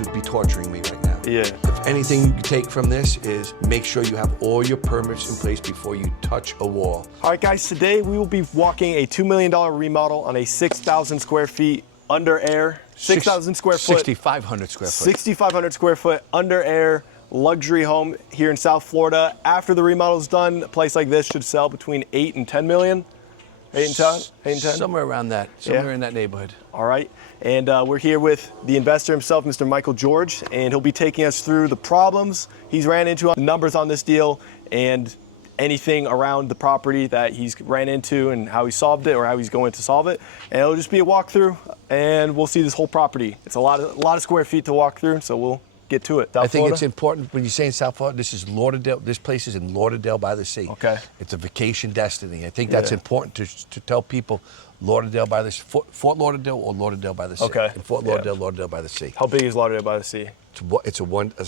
would be torturing me right now. Yeah. If anything you take from this is make sure you have all your permits in place before you touch a wall. All right, guys, today we will be walking a $2 million remodel on a 6,000 square feet under air, 6,000 square foot. 6,500 square foot. 6,500 square foot under air luxury home here in South Florida. After the remodel is done, a place like this should sell between 8 and 10 million. 8 and 10? 8 and 10? Somewhere around that, somewhere in that neighborhood. All right, and we're here with the investor himself, Mr. Michael George, and he'll be taking us through the problems he's ran into, the numbers on this deal, and anything around the property that he's ran into and how he solved it or how he's going to solve it. And it'll just be a walkthrough, and we'll see this whole property. It's a lot of square feet to walk through, so we'll get to it. I think it's important when you say in South Florida, this is Lauderdale. This place is in Lauderdale by the sea. Okay. It's a vacation destiny. I think that's important to tell people Lauderdale by the sea. Fort Lauderdale or Lauderdale by the sea. Okay. In Fort Lauderdale, Lauderdale by the sea. How big is Lauderdale by the sea? It's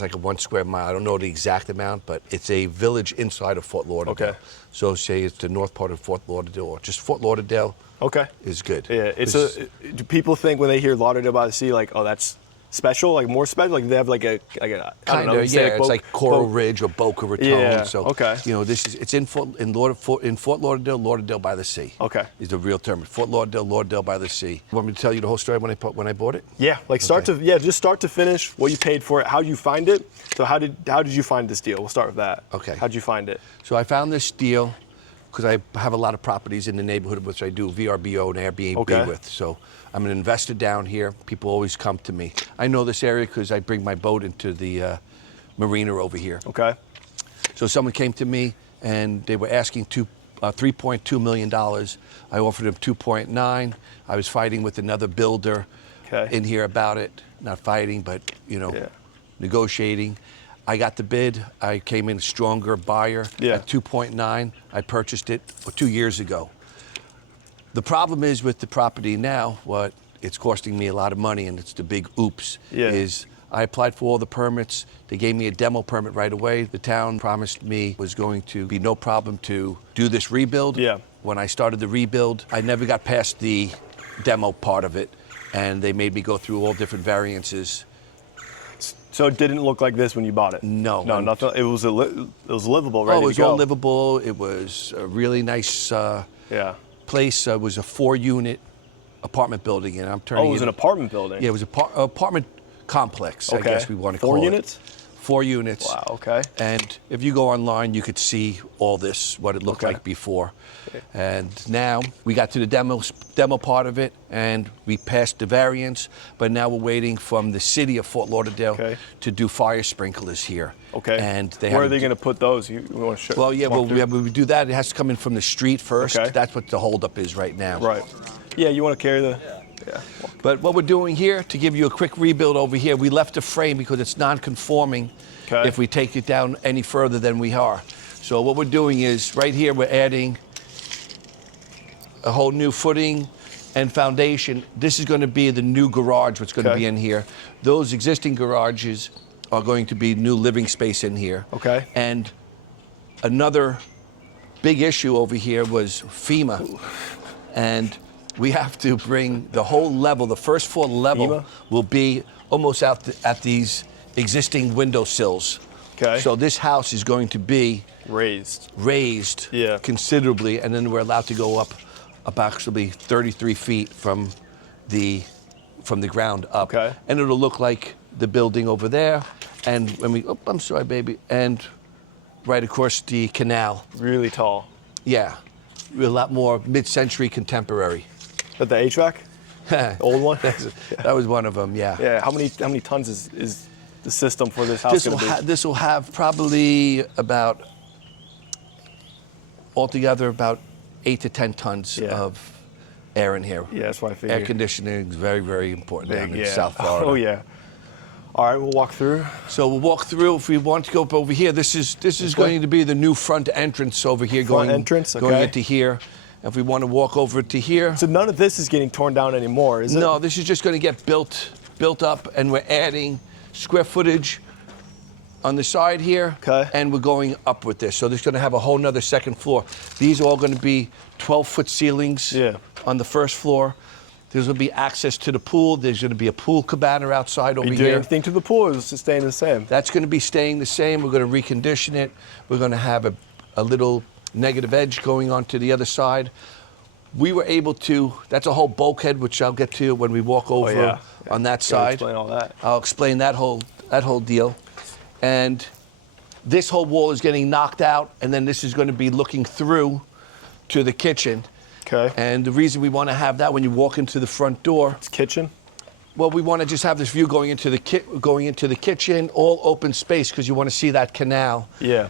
like a 1 square mile. I don't know the exact amount, but it's a village inside of Fort Lauderdale. Okay. So say it's the north part of Fort Lauderdale or just Fort Lauderdale. Okay. Is good. Yeah. Do people think when they hear Lauderdale by the sea, like, oh, that's special, like more special, like they have like a I don't know, yeah, it's like Coral Ridge or Boca Raton. Yeah, so okay. You know, it's in Fort Lauderdale, Lauderdale by the sea. Okay. Is the real term. Fort Lauderdale, Lauderdale by the sea. You want me to tell you the whole story when I bought it? Yeah, like just start to finish, what you paid for it, how you find it. So how did you find this deal? We'll start with that. Okay. How'd you find it? So I found this deal because I have a lot of properties in the neighborhood which I do VRBO and Airbnb with. So I'm an investor down here. People always come to me. I know this area because I bring my boat into the marina over here. Okay. So someone came to me and they were asking $3.2 million. I offered them 2.9. I was fighting with another builder in here about it. Not fighting, but negotiating. I got the bid. I came in a stronger buyer at 2.9. I purchased it 2 years ago. The problem is with the property now, what it's costing me a lot of money, and it's the big oops, is I applied for all the permits. They gave me a demo permit right away. The town promised me was going to be no problem to do this rebuild. Yeah. When I started the rebuild, I never got past the demo part of it, and they made me go through all different variances. So it didn't look like this when you bought it? No. No, nothing. It was livable, ready to go. Oh, it was all livable. It was a really nice place. It was a 4-unit apartment building, and I'm turning. Oh, it was an apartment building. Yeah, it was an apartment complex. I guess we want to call it. 4 units? 4 units. Wow. Okay. And if you go online, you could see all this, what it looked like before. And now we got to the demo part of it, and we passed the variance. But now we're waiting from the city of Fort Lauderdale to do fire sprinklers here. Okay. And where are they going to put those? You want to show? Well, yeah. Well, we do that. It has to come in from the street first. Okay. That's what the holdup is right now. Right. Yeah. You want to carry the. Yeah. But what we're doing here, to give you a quick rebuild over here, we left the frame because it's non-conforming if we take it down any further than we are. So what we're doing is, right here, we're adding a whole new footing and foundation. This is going to be the new garage, what's going to be in here. Those existing garages are going to be new living space in here. Okay. And another big issue over here was FEMA. And we have to bring the whole level, the first floor level will be almost out at these existing window sills. Okay. So this house is going to be raised considerably, and then we're allowed to go up approximately 33 feet from the ground up. Okay. And it'll look like the building over there, and when we, I'm sorry, baby, and right across the canal. Really tall. Yeah, a lot more mid-century contemporary. But the HVAC? Old one? That was one of them, yeah. Yeah, how many tons is the system for this house going to be? This will have probably about, altogether, about 8 to 10 tons of air in here. Yeah, that's what I figured. Air conditioning is very, very important down in South Florida. Oh, yeah. All right, we'll walk through. So we'll walk through. If we want to go up over here, this is going to be the new front entrance over here. Going into here. If we want to walk over to here. So none of this is getting torn down anymore, is it? No, this is just going to get built up, and we're adding square footage on the side here, and we're going up with this. So there's going to have a whole nother second floor. These are all going to be 12-foot ceilings on the first floor. There's going to be access to the pool. There's going to be a pool cabana outside over Are you doing here. anything to the pool, or is it staying the same? That's going to be staying the same. We're going to recondition it. We're going to have a little negative edge going on to the other side. We were able to, that's a whole bulkhead, which I'll get to when we walk over on that side. Explain all that. I'll explain that whole deal. And this whole wall is getting knocked out, and then this is going to be looking through to the kitchen. Okay. And the reason we want to have that when you walk into the front door, It's kitchen? well, we want to just have this view going into the kitchen, all open space, because you want to see that canal. Yeah.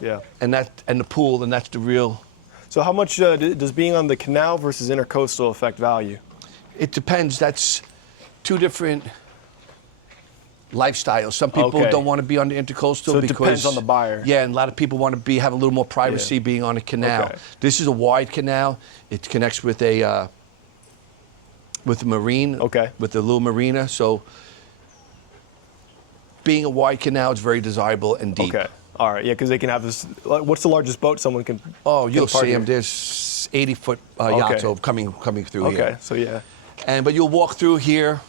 Yeah. And the pool, and that's the real. So how much does being on the canal versus intercoastal affect value? It depends. That's two different lifestyles. Some people Okay. don't want to be on the intercoastal So it because depends on the buyer. Yeah, and a lot of people want to have a little more privacy being on a canal. Okay. This is a wide canal. It connects with a marine. Okay. With a little marina. So being a wide canal is very desirable and deep. Okay. All right. Yeah, because they can have this. What's the largest boat someone can? Oh, you'll park see them. here? There's 80-foot yachts coming through here. Okay. So yeah. But you'll walk through here.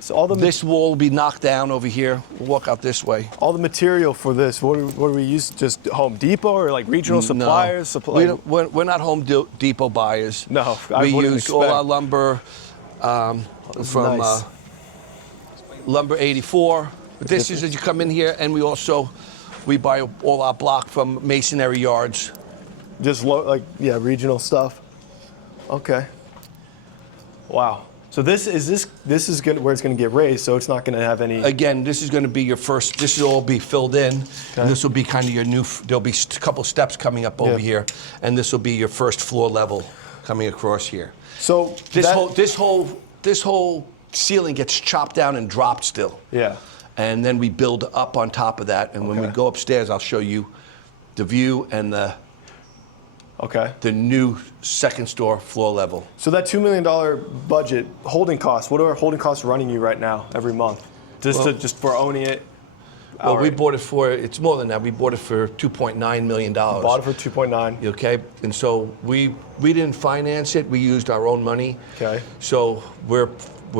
So all the This wall will be knocked down over here. We'll walk out this way. all the material for this. What do we use? Just Home Depot or like regional suppliers? We're not Home Depot buyers. No, I we wouldn't use all expect. our lumber from nice. Lumber 84. But this is as you come in here, and we buy all our block from masonry yards. Just regional stuff. Okay. Wow. So this is gonna, where it's going to get raised. So it's not going to have any. Again, this is going to be your first. This will all be filled in, and this will be kind of your new. There'll be a couple steps coming up over here, and this will be your first floor level coming across here. So This whole ceiling gets chopped down and dropped still. Yeah. And then we build up on top of that. And when we go upstairs, I'll show you the view and the new second floor level. So that $2 million budget holding costs. What are holding costs running you right now every month? Just for owning it. Well, we bought it for. It's more than that. We bought it for $2.9 million. Bought it for 2.9. Okay, and so we didn't finance it. We used our own money. Okay. So we're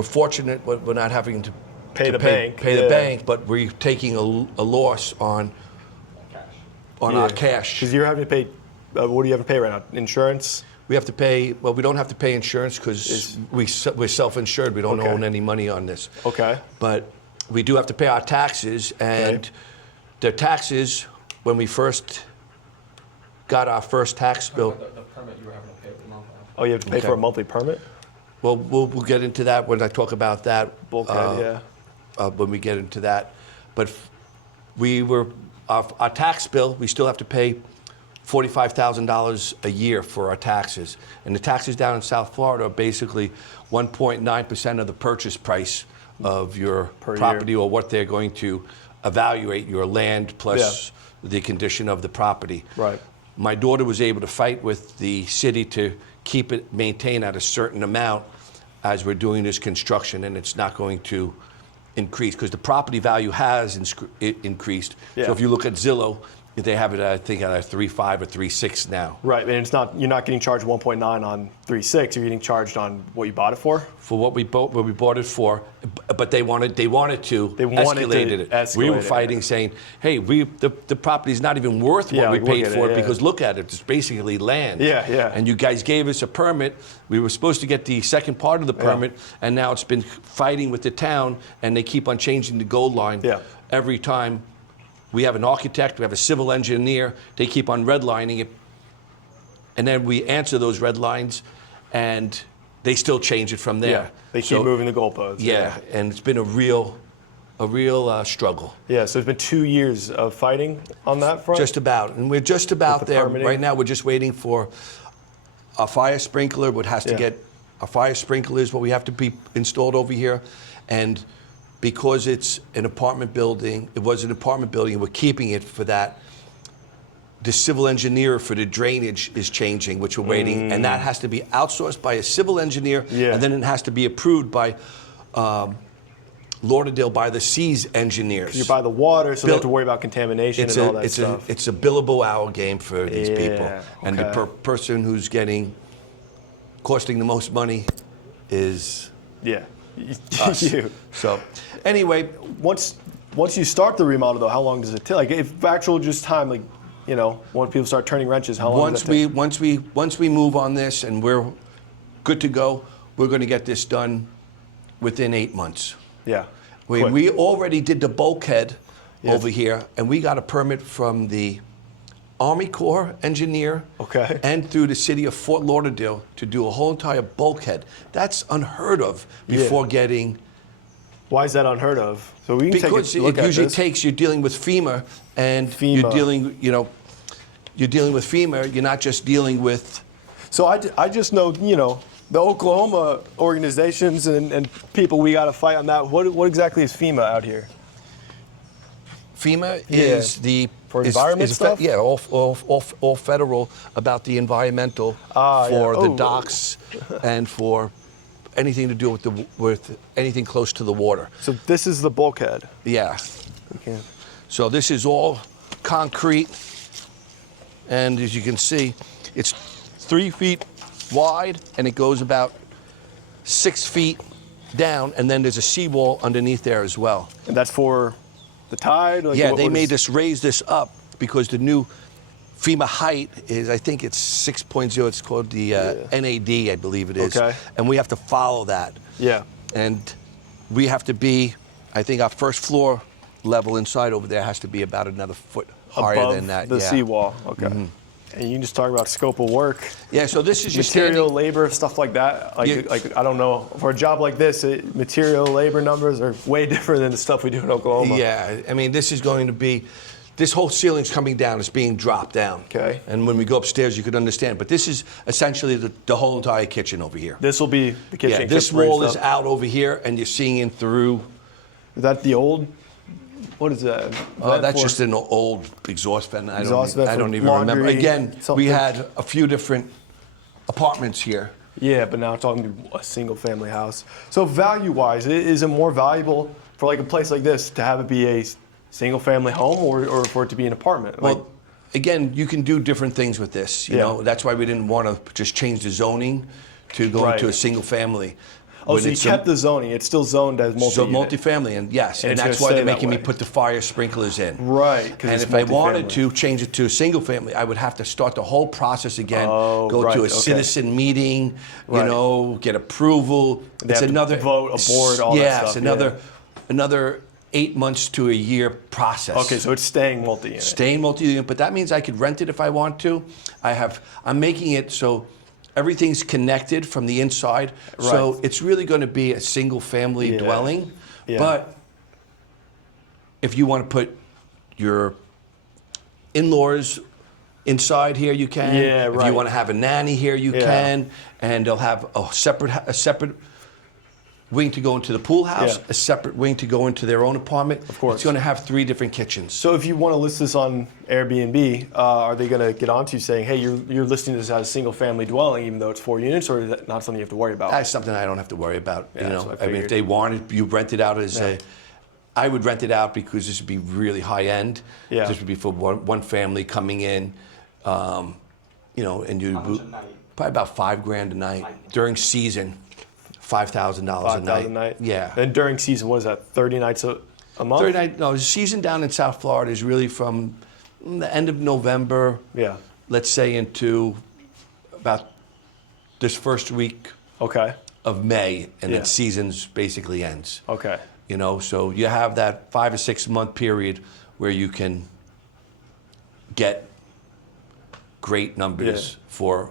fortunate. We're not having to Pay the bank. Pay the bank, but we're taking a loss on our cash. Because you're having to pay. What do you have to pay right now? Insurance. We have to pay. Well, we don't have to pay insurance because we're self-insured. We don't own any money on this. Okay. But we do have to pay our taxes, and the taxes when we first got our first tax bill. The permit you were having to pay per month. Oh, you have to pay for a monthly permit. Well, we'll get into that when I talk about that. Bulkhead, when we get into that. But our tax bill, we still have to pay $45,000 a year for our taxes. And the taxes down in South Florida are basically 1.9% of the purchase price of your property or what they're going to evaluate your land plus the condition of the property. Right. My daughter was able to fight with the city to keep it maintained at a certain amount as we're doing this construction, and it's not going to increase because the property value has increased. Yeah. So if you look at Zillow, they have it, I think, at a 3.5 or 3.6 now. Right, and it's not. You're not getting charged 1.9 on 3.6. You're getting charged on what you bought it for. For what we bought it for, but they wanted to escalate it. We were fighting, saying, "Hey, the property's not even worth what we paid for it because look at it. It's basically land. Yeah. And you guys gave us a permit. We were supposed to get the second part of the permit, and now it's been fighting with the town, and they keep on changing the goal line every time." We have an architect, we have a civil engineer, they keep on redlining it, and then we answer those red lines, and they still change it from there. Yeah, they keep moving the goalposts. Yeah, and it's been a real struggle. Yeah, so it's been 2 years of fighting on that front? Just about, and we're just about there. Permitting? Right now, we're just waiting for a fire sprinkler, a fire sprinkler is what we have to be installed over here, and because it's an apartment building, it was an apartment building, and we're keeping it for that. The civil engineer for the drainage is changing, which we're waiting, and that has to be outsourced by a civil engineer, and then it has to be approved by Lauderdale by the Seas engineers. You buy the water, so they have to worry about contamination and all that stuff. It's a billable hour game for these people, and the okay. person who's getting costing the most money is Yeah. us. You. So anyway, Once you start the remodel, though, how long does it take? Like, if actual just time, like, you know, once people start turning wrenches, how long does that take? once we move on this and we're good to go, we're going to get this done within 8 months. Yeah. We Quick. already did the bulkhead Yes. over here, and we got a permit from the Army Corps engineer Okay. and through the city of Fort Lauderdale to do a whole entire bulkhead. That's unheard of before getting. Why is that unheard of? So we can Because take a look it at usually this. takes, you're dealing with FEMA, and FEMA. you're dealing, you're dealing with FEMA. You're not just dealing with. So I just know, you know, the Oklahoma organizations and people we got to fight on that. What exactly is FEMA out here? FEMA is the For environment stuff? Yeah, all federal about the environmental for yeah. the Oh. docks and for anything to do with anything close to the water. So this is the bulkhead. Yeah. Okay. So this is all concrete, and as you can see, it's 3 feet wide, and it goes about 6 feet down, and then there's a seawall underneath there as well. And that's for the tide? Like, Yeah, what- they what made is- us raise this up because the new FEMA height is, I think it's 6.0. It's called the NAD, I believe it is. Okay. And we have to follow that. Yeah. And we have to be, I think our first floor level inside over there has to be about another foot higher Above than that. the yeah. seawall. Okay. And you can just talk about scope of work, Yeah, so this is just material, standing- labor, stuff like that. Like, Yeah. like I don't know, for a job like this, material, labor numbers are way different than the stuff we do in Oklahoma. Yeah, I mean, this is going to be, this whole ceiling's coming down, it's being dropped down. Okay. And when we go upstairs, you could understand. But this is essentially the whole entire kitchen over here. This will be the kitchen. Yeah, this except for wall is stuff. out over here, and you're seeing in through. Is that the old? What is that? Oh, that's for? just an old exhaust fan. Exhaust vent I for don't even remember. laundry, Again, we something. had a few different apartments here. Yeah, but now I'm talking a single-family house. So value-wise, is it more valuable for like a place like this to have it be a single-family home, or for it to be an apartment? Like, Well, again, you can do different things with this. You Yeah. know, that's why we didn't want to just change the zoning to go Right. into a single family. oh, When so you it's kept the zoning. It's still zoned as multi. So multifamily, and yes, And and it's that's gonna why they're stay that making me way. put the fire sprinklers in. Right, 'cause And it's if I wanted multifamily. to change it to a single family, I would have to start the whole process again. Oh, go right, to a okay. citizen meeting, you Right. know, get approval. They have to vote, a board, all that yes, stuff, another 8 months to a year process. Okay, so it's staying multi-unit. Staying multi-unit, but that means I could rent it if I want to. I'm making it so everything's connected from the inside. So Right. it's really going to be a single family Yeah. dwelling. Yeah. But if you want to put your in-laws inside here, you can. Yeah, If right. you want to have a nanny here, you Yeah. can. And they'll have a separate wing to go into the pool house, Yeah. a separate wing to go into their own apartment. Of course. It's going to have 3 different kitchens. So if you want to list this on Airbnb, are they going to get onto you saying, "Hey, you're listing this as a single-family dwelling, even though it's 4 units," or is that not something you have to worry about? That's something I don't have to worry about. Yeah, You that's know, what I I mean, if figured. they wanted, you rent it out as Yeah. I would rent it out because this would be really high end. Yeah. This would be for one family coming in, you know, and you How much a night? probably about $5,000 a night during season, $5,000 a night. $5,000 a night. Yeah. And during season, what is that? 30 nights a month. 30 night. No, the season down in South Florida is really from the end of November. Yeah. Let's say into about this first week Okay. of May, and Yeah. then seasons basically ends. Okay. You know, so you have that 5 or 6 month period where you can get great numbers Yeah. for.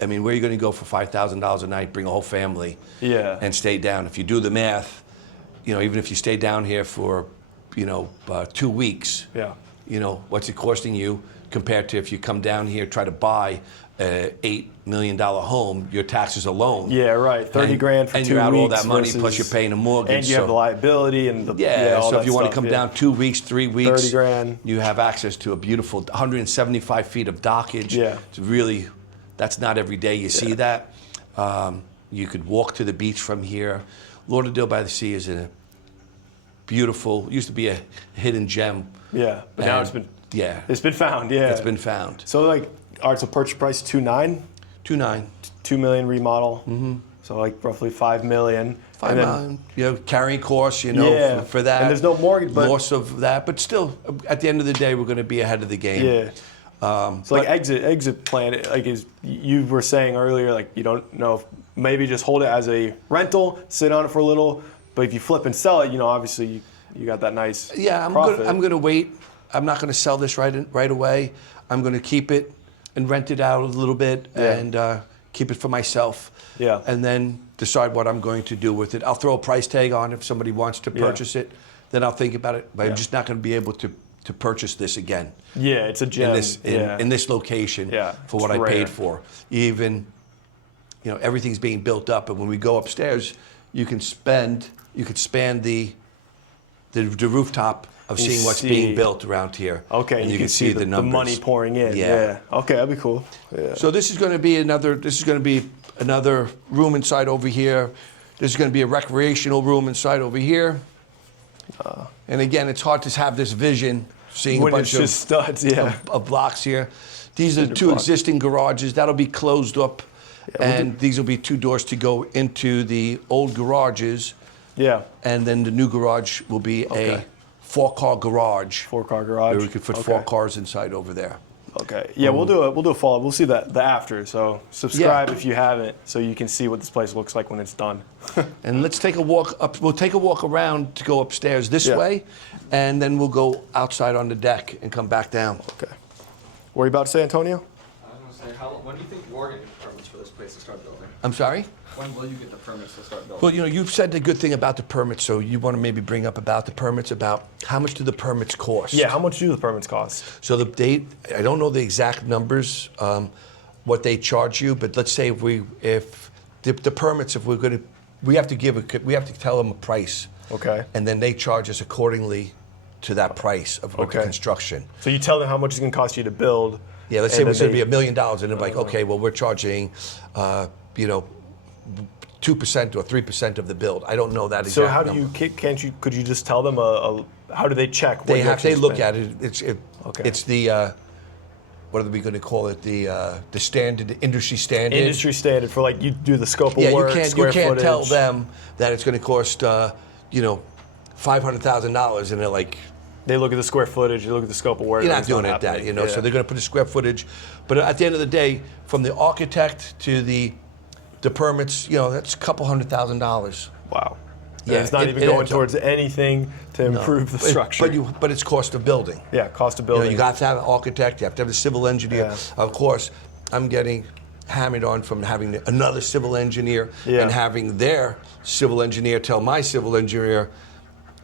I mean, where are you going to go for $5,000 a night? Bring a whole family, Yeah. and stay down. If you do the math, you know, even if you stay down here for, 2 weeks, Yeah. you know, what's it costing you compared to if you come down here try to buy a $8 million home, your taxes alone. Yeah, right. 30 And- grand for and 2 you're out weeks. all that money, plus versus- you're paying a mortgage. And you have the liability and the Yeah, all so that if you want to stuff, come yeah. down 2 weeks, 3 weeks, 30 grand. you have access to a beautiful 175 feet of dockage. Yeah. It's really, that's not every day you see that. You could walk to the beach from here. Lauderdale by the Sea is a beautiful, used to be a hidden gem. Yeah, but now And, it's been found. Yeah, it's been found. So like, all right, so purchase price 2.9. 2.9. 2 million remodel. So like roughly 5 million. 5 And then- million, you know, carrying costs, you know, Yeah. for that. And there's no mortgage, but loss of that, but still, at the end of the day, we're going to be ahead of the game. yeah. So like but- exit plan, like is you were saying earlier, like you don't know if maybe just hold it as a rental, sit on it for a little, but if you flip and sell it, you know, obviously you got that nice Yeah, profit. I'm going to wait. I'm not going to sell this right away. I'm going to keep it and rent it out a little bit and keep it for myself. Yeah. And then decide what I'm going to do with it. I'll throw a price tag on if somebody wants to purchase it. Then I'll think about it. But I'm just not going to be able to purchase this again. Yeah, it's a gem. In this location for what it's I rare. paid for. Even, you know, everything's being built up, and when we go upstairs, you could span the rooftop of seeing what's being built around here. Okay, and you can see the numbers. money pouring in. Yeah. Okay, that'd be cool. Yeah. So this is going to be another room inside over here. There's going to be a recreational room inside over here. And again, it's hard to have this vision, seeing When a it's bunch just studs, yeah. of blocks here. These are Cinder two blocks. existing garages. That'll be closed up. And these will be 2 doors to go into the old garages. Yeah. And then the new garage will be a 4-car garage. 4-car garage. Where we could put 4 cars inside over there. Okay. Yeah, we'll do a follow-up. We'll see the after. So subscribe if you haven't, so you can see what this place looks like when it's done. And let's take a walk up. We'll take a walk around to go upstairs this way, and then we'll go outside on the deck and come back down. Okay. What are you about to say, Antonio? I was going to say, when do you think you're going to get the permits for this place to start building? I'm sorry? When will you get the permits to start building? Well, you know, you've said the good thing about the permits, so you want to maybe bring up about the permits, about how much do the permits cost? Yeah, how much do the permits cost? So I don't know the exact numbers, what they charge you, but let's say if the permits, if we're going to, we have to tell them a price. Okay. And then they charge us accordingly to that price of the construction. So you tell them how much it's going to cost you to build. Yeah, let's say it's going to be $1 million, and they're like, okay, well, we're charging, 2% or 3% of the build. I don't know that exact So how do number. could you just tell them how do they check? They look at it. It's the, what are we going to call it? The standard, industry standard. Industry standard for like you do the scope of Yeah, work, you can't footage. tell them that it's going to cost, $500,000, and they're like, They look at the square footage, they look at the scope of work. you're not it's doing it happening. So they're going to put the square footage. But at the end of the day, from the architect to the permits, that's a couple $100,000. Wow. Yeah, Yeah, it's not even going towards anything to improve the structure. But it's cost of building. Yeah, cost of building. You have to have an architect, you have to have a civil engineer. Yeah. Of course, I'm getting hammered on from having another civil engineer and having their civil engineer tell my civil engineer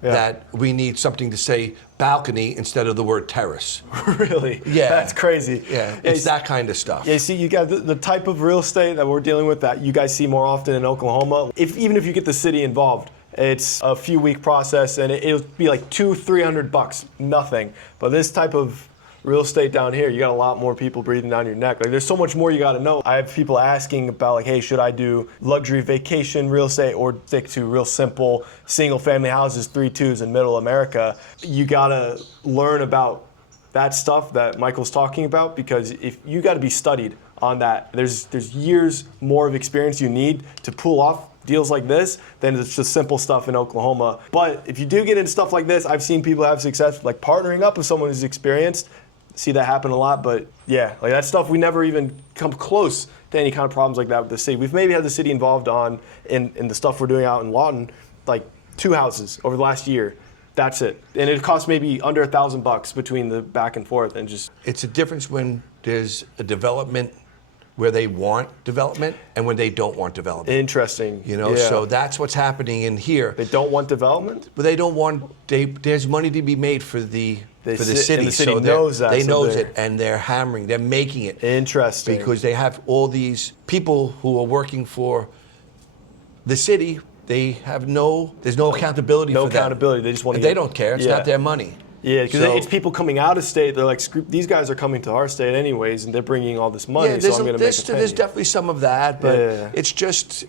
that we need something to say balcony instead of the word terrace. Really? Yeah. That's crazy. Yeah, it's that kind of stuff. Yeah, see, you got the type of real estate that we're dealing with that you guys see more often in Oklahoma. Even if you get the city involved, it's a few week process and it'll be like $200-300, nothing. But this type of real estate down here, you got a lot more people breathing down your neck. Like there's so much more you got to know. I have people asking about like, hey, should I do luxury vacation real estate or stick to real simple single family houses, 3-2s in middle America? You got to learn about that stuff that Michael's talking about, because if you got to be studied on that. There's years more of experience you need to pull off deals like this than it's just simple stuff in Oklahoma. But if you do get into stuff like this, I've seen people have success like partnering up with someone who's experienced. See that happen a lot, but yeah, like that stuff we never even come close to any kind of problems like that with the city. We've maybe had the city involved in the stuff we're doing out in Lawton, like 2 houses over the last year. That's it, and it costs maybe under $1,000 between the back and forth, and just. It's a difference when there's a development where they want development and when they don't want development. Interesting. Yeah. So that's what's happening in here. They don't want development? But they don't want. There's money to be made for the city. And the city so knows that. They so knows it, and they're hammering. They're making it. Interesting. Because they have all these people who are working for the city. They have there's no accountability for them. No accountability. They just want to. They don't care. It's not their money. Yeah, because it's people coming out of state. They're like, these guys are coming to our state anyways, and they're bringing all this money. So I'm going to make a penny. There's definitely some of that, but it's just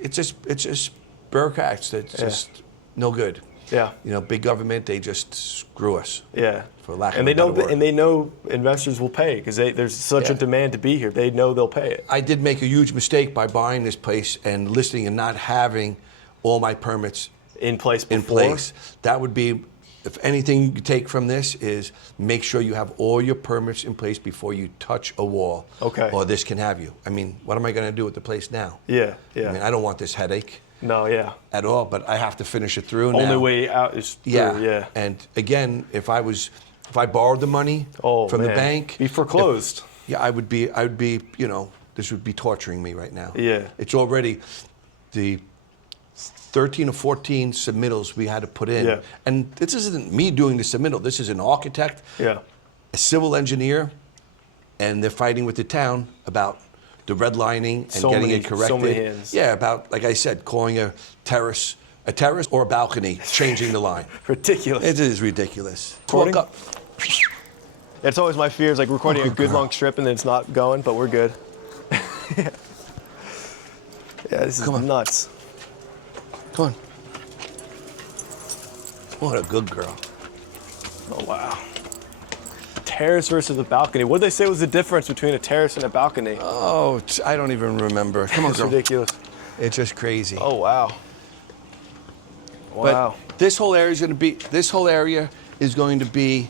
bureaucrats. That's just no good. Yeah. You know, big government, they just screw us. Yeah. For lack of and a they know better word. and they know investors will pay because there's such a Yeah. demand to be here. They know they'll pay it. I did make a huge mistake by buying this place and listing and not having all my permits In place before. in place. That would be, if anything you take from this is make sure you have all your permits in place before you touch a wall. Okay. Or this can have you. I mean, what am I going to do with the place now? Yeah, yeah. I mean, I don't want this headache No, yeah. at all, but I have to finish it through now. Only way out is through, yeah. And again, if I borrowed the money from the bank, be foreclosed. I would be, you know, this would be torturing me right now. Yeah. It's already the 13 or 14 submittals we had to put in. Yeah. And this isn't me doing the submittal. This is an architect, Yeah. a civil engineer, and they're fighting with the town about the redlining and So getting many- it corrected. so many hands. Yeah, about, like I said, calling a terrace or a balcony, changing the line. Ridiculous. It is ridiculous. Recording? Woke up. It's always my fear is like recording a good good girl. long strip and then it's not going, but we're good. Yeah, this is Come on. nuts. Come on. What a good girl. Oh, wow. Terrace versus a balcony. What did they say was the difference between a terrace and a balcony? Oh, I don't even remember. Come on, It's girl. ridiculous. It's just crazy. Oh, wow. But Wow. this whole area is going to be. This whole area is going to be.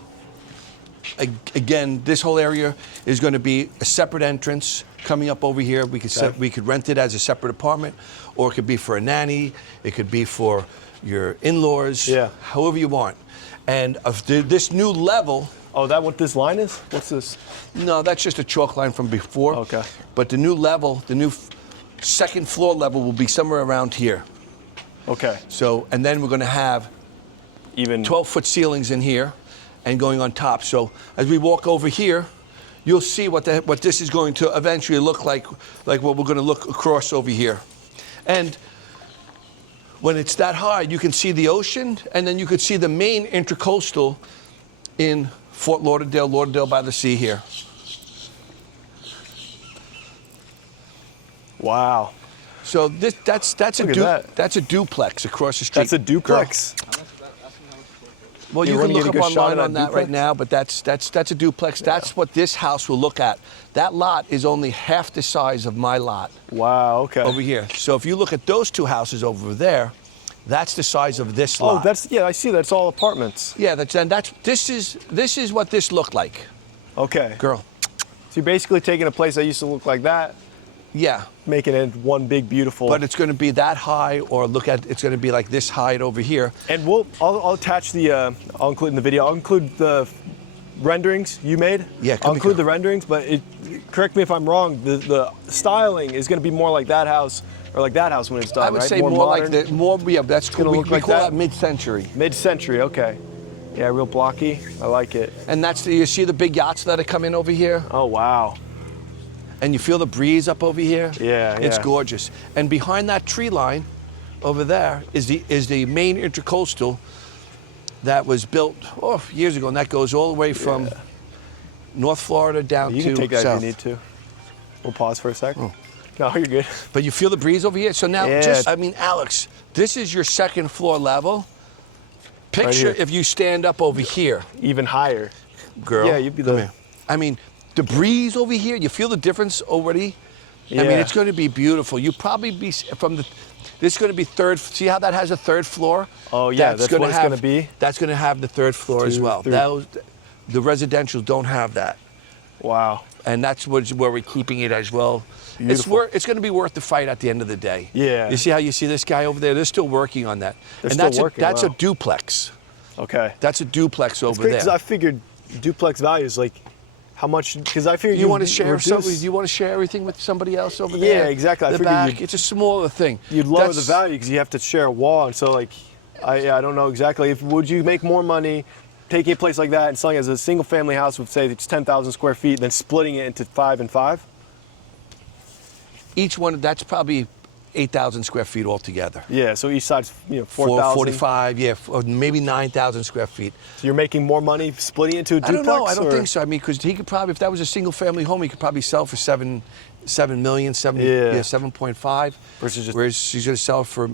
Again, this whole area is going to be a separate entrance coming up over here. We could we could rent it as a separate apartment, or it could be for a nanny. It could be for your in-laws. Yeah. However you want. And of this new level. Oh, that what this line is? What's this? No, that's just a chalk line from before. Okay. But the new level, the new second floor level will be somewhere around here. Okay. So, and then we're going to have Even 12-foot ceilings in here and going on top. So as we walk over here, you'll see what this is going to eventually look like what we're going to look across over here. And when it's that high, you can see the ocean, and then you could see the main intercoastal in Fort Lauderdale, Lauderdale by the Sea here. Wow. So that's Look at that. that's a duplex across the street. That's a duplex. Well, You you wanna can get look a up good shot online of on that that right duplex? now, but that's a duplex. That's what this house will look at. That lot is only half the size of my lot Wow, okay. over here. So if you look at those two houses over there, that's the size of this lot. Oh, that's I see that's all apartments. Yeah, this is what this looked like, Okay. girl. So you're basically taking a place that used to look like that, Yeah, making it one big beautiful. but it's going to be that high, or it's going to be like this height over here. And I'll attach I'll include in the video. I'll include the renderings you made. Yeah, I'll include the renderings, but correct me if I'm wrong. The styling is going to be more like that house or like that house when it's done. I would right? say more modern, like yeah, that's cool. gonna We look like call that? that mid-century. mid-century. Okay. Yeah, real blocky. I like it. And you see the big yachts that are coming over here? Oh wow. And you feel the breeze up over here? Yeah, It's yeah. gorgeous. And behind that tree line over there is the main intercoastal that was built years ago, and that goes all the way from North Florida down You to can take that south. if you need to. We'll pause for a sec. Oh. No, you're good. But you feel the breeze over here? So now, Yeah. Alex, this is your second floor level. Picture here. if you stand up over here, Even higher. girl. Yeah, you'd be Come the. here. I mean, the breeze over here, you feel the difference already? I mean, Yeah. it's going to be beautiful. You probably be this is going to be third. See how that has a third floor? Oh, yeah, that's what it's gonna be? That's going to have the third floor as 2, well. 3. The residentials don't have that. Wow. And that's where we're keeping it as well. Beautiful. It's going to be worth the fight at the end of the day. Yeah. You see how you see this guy over there? They're still working on that. They're and still that's working, that's wow. a duplex. Okay. That's a duplex It's over great because there. I figured duplex values like how much because I figured You want to share reduce, something? You want to share everything with somebody else over Yeah, there? exactly. I The figured back. It's a smaller thing. you'd lower That's- the value because you have to share a wall, and so like I don't know exactly if would you make more money taking a place like that and selling it as a single family house with say it's 10,000 square feet than splitting it into 5 and 5? Each one, that's probably 8,000 square feet altogether. Yeah, so each side's 4,000. 45, yeah, or maybe 9,000 square feet. So you're making more money splitting it into a I duplex? don't know. I don't or- think so. I mean, because he could probably, if that was a single family home, he could probably sell for 7 million, Yeah. 7.5. Versus just- Whereas he's going to sell for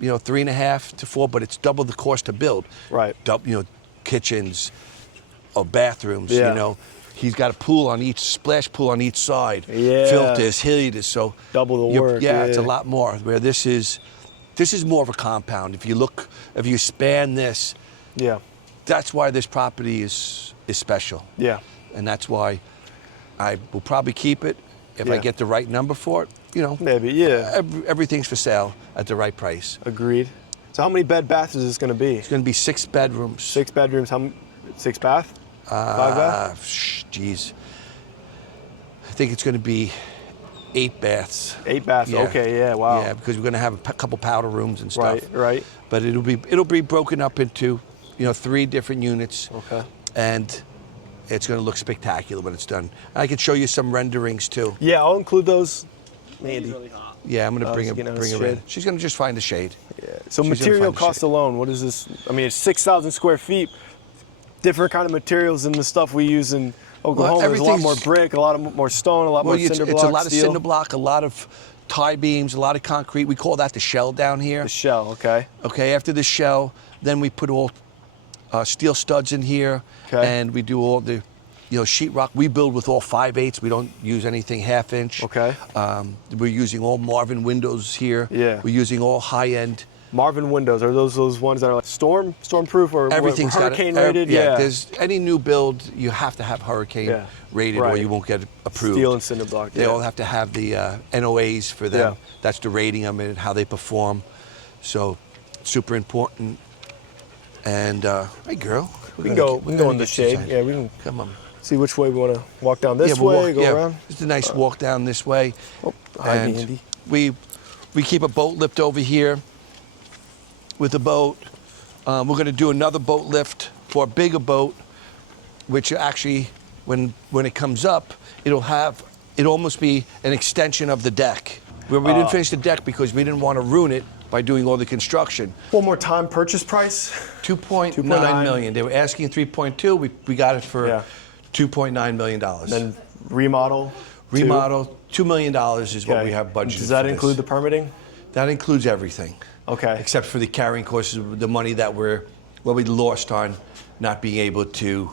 3.5 to 4, but it's double the cost to build. Right. Kitchens, or bathrooms. Yeah. He's got a pool on each, splash pool on each side. Yeah. Filters, heaters. So double the work. Yeah, it's a lot more. Where this is more of a compound. If you span this, yeah, that's why this property is special. Yeah. And that's why I will probably keep it if I get the right number for it. Maybe, yeah. Everything's for sale at the right price. Agreed. So how many bed baths is this going to be? It's going to be 6 bedrooms. 6 bedrooms. How 6 bath? 5 bath? Geez. I think it's going to be 8 baths. 8 baths. Yeah. Okay. Yeah. Wow. Yeah, because we're going to have a couple powder rooms and stuff. Right. But it'll be broken up into 3 different units. Okay. And it's going to look spectacular when it's done. I can show you some renderings too. Yeah, I'll include those. Mandy. Yeah, I'm going to bring her in. She's going to just find the shade. Yeah. So material cost alone, what is this? I mean, it's 6,000 square feet. Different kind of materials than the stuff we use in Oklahoma. There's a lot more brick, a lot more stone, a lot more cinder block. It's a lot of steel. cinder block, a lot of tie beams, a lot of concrete. We call that the shell down here. The shell, okay. Okay, after the shell, then we put all steel studs in here, and we do all the sheetrock. We build with all 5/8. We don't use anything 1/2 inch. Okay. We're using all Marvin windows here. Yeah. We're using all high-end. Marvin windows, are those ones that are like stormproof or Everything's hurricane rated? Yeah. There's any new build, you have to have hurricane rated, or you won't get approved. Steel and cinder block. They all have to have the NOAs for them. Yeah. That's the rating of it and how they perform. So, super important. And hey, girl, We can go in the shade. Yeah, we can. Come on. See which way we want to walk down this way, go around. It's a nice walk down this way. Oh, and handy. we keep a boat lift over here with a boat. We're going to do another boat lift for a bigger boat, which actually, when it comes up, it'll almost be an extension of the deck. We didn't finish the deck because we didn't want to ruin it by doing all the construction. One more time, purchase price? 2.9 million. They were asking 3.2. We got it for $2.9 million. Then remodel? $2 million is what we have budgeted. Does that include the permitting? That includes everything. Okay. Except for the carrying costs, the money that we lost on not being able to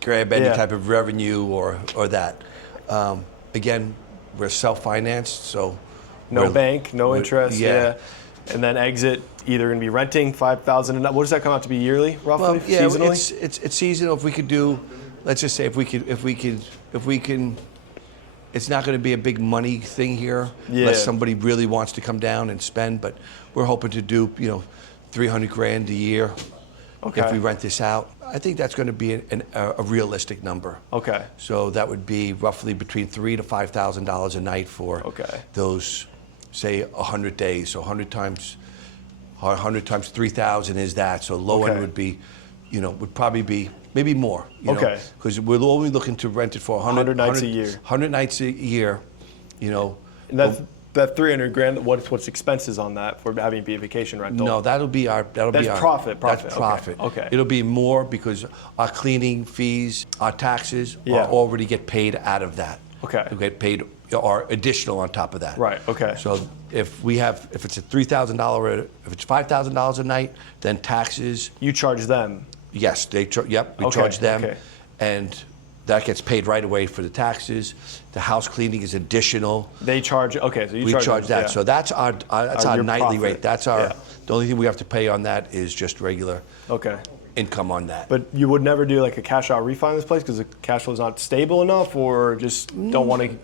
grab any type of revenue or that. Again, we're self-financed, so no bank, no interest. Yeah. And then exit, either going to be renting $5,000 and what does that come out to be yearly, roughly? Well, yeah, seasonally? it's seasonal. If we could do, let's just say if we can. It's not going to be a big money thing here, unless somebody really wants to come down and spend. But we're hoping to do, $300,000 a year if we rent this out. I think that's going to be a realistic number. Okay. So that would be roughly between $3,000 to $5,000 a night for those, say, 100 days. So 100 times 3,000 is that. So low end would be, would probably be. Maybe more, because we're only looking to rent it for 100 nights a year. 100 nights a year, And that $300,000. What's expenses on that for having it be a vacation rental? No, that'll be profit. That's profit. Okay. It'll be more because our cleaning fees, our taxes, already get paid out of that. Okay. We get paid or additional on top of that. Right. Okay. So if it's a $3,000, if it's $5,000 a night, then taxes. You charge them. Yes, we charge them, and that gets paid right away for the taxes. The house cleaning is additional. They charge, so we charge that. Yeah. So that's our nightly profit. rate. That's our. The only thing we have to pay on that is just regular income on that. But you would never do like a cash out refi in this place because the cash flow is not stable enough, or just don't want to.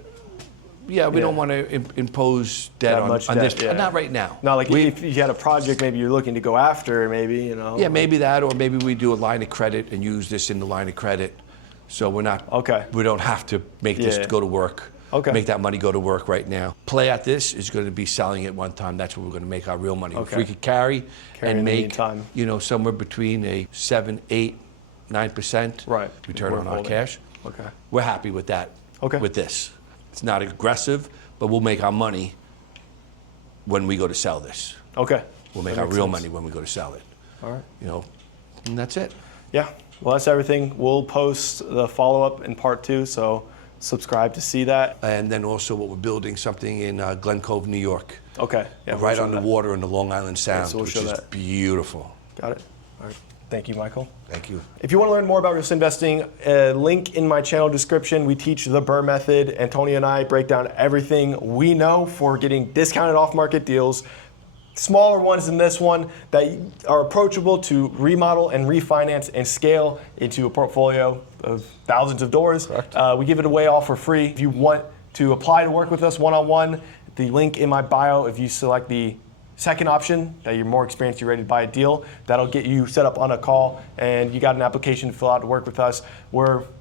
Yeah, we don't want to impose debt on this. Not right now. Not like if you had a project maybe you're looking to go after, maybe, Yeah, maybe that, or maybe we do a line of credit and use this in the line of credit. So we're not. We don't have to make this go to work. Make that money go to work right now. Play at this is going to be selling it one time. That's where we're going to make our real money. If we could carry and make, somewhere between a 7, 8, 9% return on our cash. We're happy with that. With this. It's not aggressive, but we'll make our money when we go to sell this. We'll make our real money when we go to sell it. All right. And that's it. Yeah. Well, that's everything. We'll post the follow-up in part 2, so subscribe to see that. And then also what we're building something in Glen Cove, New York. Okay. Yeah, we'll Right show on the that. water in the Long Island Sound, so we'll which show is that. beautiful. Got it. All right. Thank you, Michael. Thank you. If you want to learn more about real estate investing, link in my channel description. We teach the Burr method. Antonio and I break down everything we know for getting discounted off-market deals, smaller ones than this one that are approachable to remodel and refinance and scale into a portfolio of thousands of doors. We give it away all for free. If you want to apply to work with us one-on-one, the link in my bio, if you select the second option, that you're more experienced, you're ready to buy a deal, that'll get you set up on a call and you got an application to fill out to work with us.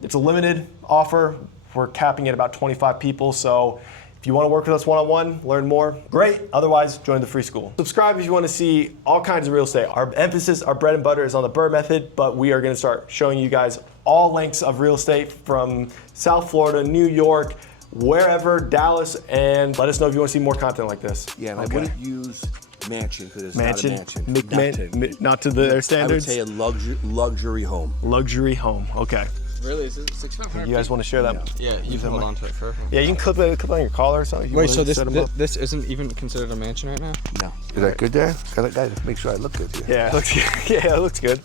It's a limited offer. We're capping at about 25 people. So if you want to work with us one-on-one, learn more, great. Otherwise, join the free school. Subscribe if you want to see all kinds of real estate. Our emphasis, our bread and butter is on the Burr method, but we are going to start showing you guys all lengths of real estate from South Florida, New York, wherever, Dallas, and let us know if you want to see more content like this. Yeah, and I wouldn't use mansion because it's not a mansion. Not to their I would standards. say a luxury home. Luxury home. Okay. Really? Is it 6,500? You guys want to share that? Yeah, you can hold on to it for. Yeah, you can clip it on your collar or something. if you Wait, wanna so this set 'em up. this isn't even considered a mansion right now? No. Is that good there? Gotta make sure I look good here. Yeah, it looks good. Yeah, it looks good.